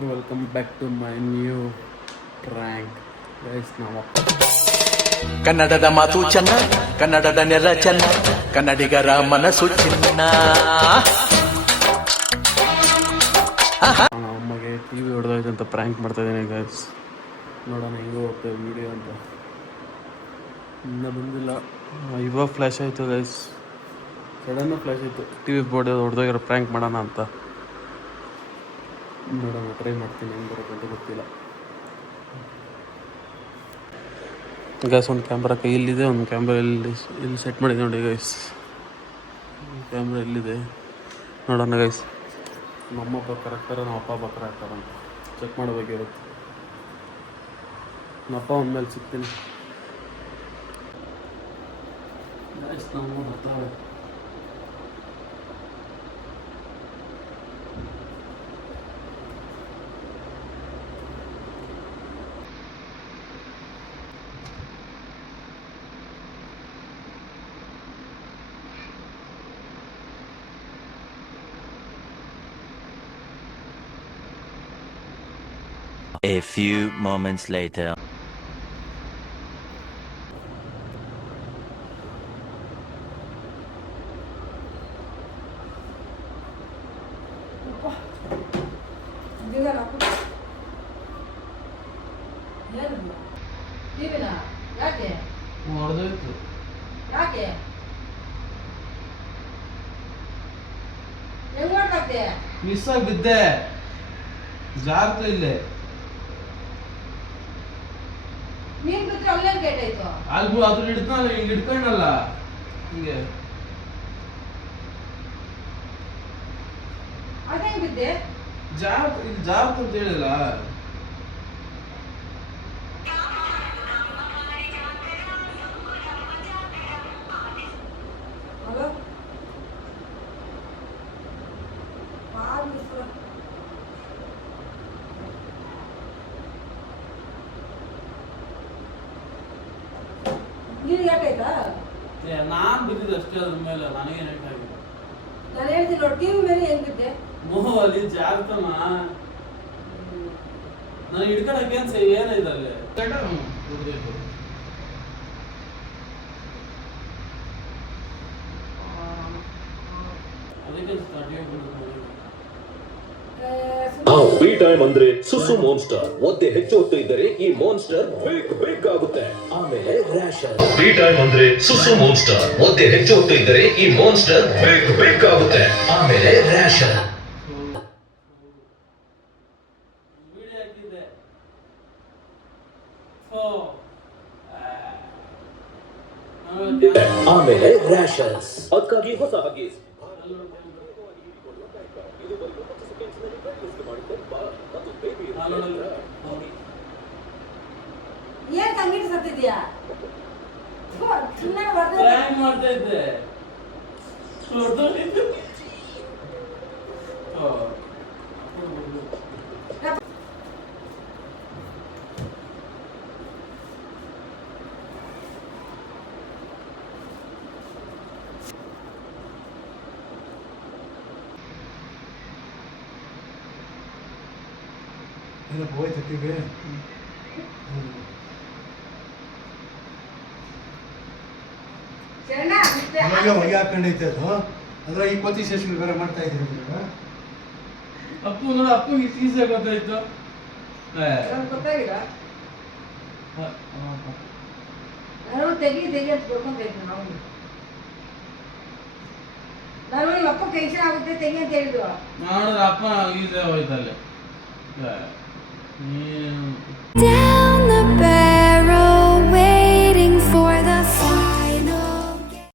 Welcome back to my new prank guys. ಕನ್ನಡದ ಮಾತು ಚೆನ್ನ, ಕನ್ನಡದ ನೆಲ ಚೆನ್ನ, ಕನ್ನಡಿಗರ ಮನಸ್ಸು ಚಿನ್ನ. ಅಮ್ಮಗೆ ಟಿ ವಿ ಹೊಡೆದೋಯ್ತು ಅಂತ ಪ್ರ್ಯಾಂಕ್ ಮಾಡ್ತಾ ಇದ್ದೀನಿ ಗೈಸ್. ನೋಡೋಣ ಹೆಂಗೆ ಹೋಗ್ತೇವೆ ವಿಡಿಯೋ ಅಂತ. ಇನ್ನೂ ಬಂದಿಲ್ಲ. ಇವಾಗ ಫ್ಲ್ಯಾಶ್ ಆಯಿತು ಗೈಸ್, ಸಡನ್ನ ಫ್ಲ್ಯಾಶ್ ಆಯಿತು. ಟಿ ವಿ ಬೋರ್ಡ್ ಹೊಡೆದೋಗಿರೋ ಪ್ರ್ಯಾಂಕ್ ಮಾಡೋಣ ಅಂತ. ನೋಡೋಣ, ಟ್ರೈ ಮಾಡ್ತೀನಿ. ಹೆಂಗೆ ಬರುತ್ತೆ ಅಂತ ಗೊತ್ತಿಲ್ಲ ಗೈಸ್. ಒಂದು ಕ್ಯಾಮ್ರಾ ಕೈಯಲ್ಲಿದೆ, ಒಂದು ಕ್ಯಾಮ್ರಾ ಇಲ್ಲಿ ಸೆಟ್ ಮಾಡಿದೆ ನೋಡಿ ಗೈಸ್. ಕ್ಯಾಮ್ರಾ ಎಲ್ಲಿದೆ ನೋಡೋಣ ಗೈಸ್. ನಮ್ಮಪ್ಪ ಕರೆಕ್ಟಾರ ನಮ್ಮ ಅಪ್ಪ ಹಬ್ಬ ಕರೆಕ್ಟಾರಂತ ಚೆಕ್ ಮಾಡಬೇಕಿರುತ್ತೆ. ನಮ್ಮಪ್ಪ ಒಂದ್ಮೇಲೆ ಸಿಗ್ತೀನಿ ಗೈಸ್. ನಮ್ಮ ಬರ್ತಾವೆ. A few moments later. ಹೊಡೆದೋಯ್ತು. ಯಾಕೆ ಹೆಂಗ್ ಮಾಡ್ಕತ್ತೆ? ಮಿಸ್ ಆಗಿ ಬಿದ್ದೆ, ಜಾರ್ತು ಇಲ್ಲೇ. ನೀನ್ ಬಿದ್ರೆ ಅಲ್ಲೇನ್ ಕೆಟ್ಟಾಯ್ತು? ಅಲ್ಬು ಅದ್ರ ಹಿಡ್ಕಲ್ಲ, ಹಿಂಗೆ ಹಿಡ್ಕೊಂಡಲ್ಲ ಹಿಂಗೆ. ಅದೇಂಗ್ ಬಿದ್ದೆ? ಇಲ್ಲಿ ಜಾರ್ತು ಅಂತ ಹೇಳಿಲ್ಲ. ಹಲೋ, ಬಾಳ್ ಮಿಸ್. ನೀನ್ ಕೆಟ್ಟಾಯ್ತಾ? ನಾನ್ ಬಿದ್ದಿದ್ದು ಅಷ್ಟೇ, ಅದ್ರ ಮೇಲೆ ನನಗೇನು ಆಗಿದೆ. ನಾನು ಹೇಳ್ತೀನಿ ನೋಡಿ, ಟಿವಿ ಮೇಲೆ ಹೆಂಗ್ ಬಿದ್ದೆ? ಅಲ್ಲಿ ಜಾರ್ತಮ್ಮ ನಾನು ಹಿಡ್ಕೊಳಕ್ಕೆ ಏನಿದೆ ಅಲ್ಲಿ. ಅದಕ್ಕೆ ಬಿ ಟೈಮ್ ಅಂದ್ರೆ ಸುಸು ಮಾನ್ಸ್ಟರ್. ಒದ್ದೆ ಹೆಚ್ಚು ಹೊತ್ತು ಇದ್ದರೆ ಈ ಮಾನ್ಸ್ಟರ್ ಬೇಕ್ ಆಗುತ್ತೆ. ಆಮೇಲೆ ರ್ಯಾಷನ್. ಬಿ ಟೈಮ್ ಅಂದ್ರೆ ಸುಸು ಮಾನ್ಸ್ಟರ್. ಒದ್ದೆ ಹೆಚ್ಚು ಹೊತ್ತು ಇದ್ದರೆ ಈ ಮಾನ್ಸ್ಟರ್ ಬೇಕ್ ಆಗುತ್ತೆ. ಆಮೇಲೆ ರ್ಯಾಷನ್. ಆಮೇಲೆ ರ್ಯಾಷನ್ಸ್. ಅದಕ್ಕಾಗಿ ಹೊಸ ಹಗೀಸ್ ಏನ್ ತಂಗಿಟ್ಟು ಸತ್ತಿದ್ಯಾ? ಸುಮ್ಮನೆ ಪ್ರ್ಯಾಂಕ್ ಮಾಡ್ತಾ ಇದ್ದೆ. ಹೋಯ್ತು ಟಿವಿ. ಹೊಗೆ ಹಾಕೊಂಡೈತೆ ಅದು. ಅದ್ರ 20 ಸೆಷನ್ ಬೇರೆ ಮಾಡ್ತಾ ಇದ್ದೀರಿ. ಅಪ್ಪು ನೋಡ, ಅಪ್ಪಗೆ ಸೀಸ ಗೊತ್ತಾಯ್ತು. ಗೊತ್ತಾಗಿಲ್ಲ. ನಾನು ತೆಗಿ ಅಂತ ಕೊಡ್ಕೊಂತೈತೆ. ನಾನು ನಿಮ್ಮ ಅಪ್ಪ ಟೆನ್ಷನ್ ಆಗುತ್ತೆ ತೆಗಿ ಅಂತ ಹೇಳಿದ್ರು. ನೋಡಿದ್ರೆ ಅಪ್ಪ ಈಸೆ ಹೋಯ್ತಲ್ಲಿ.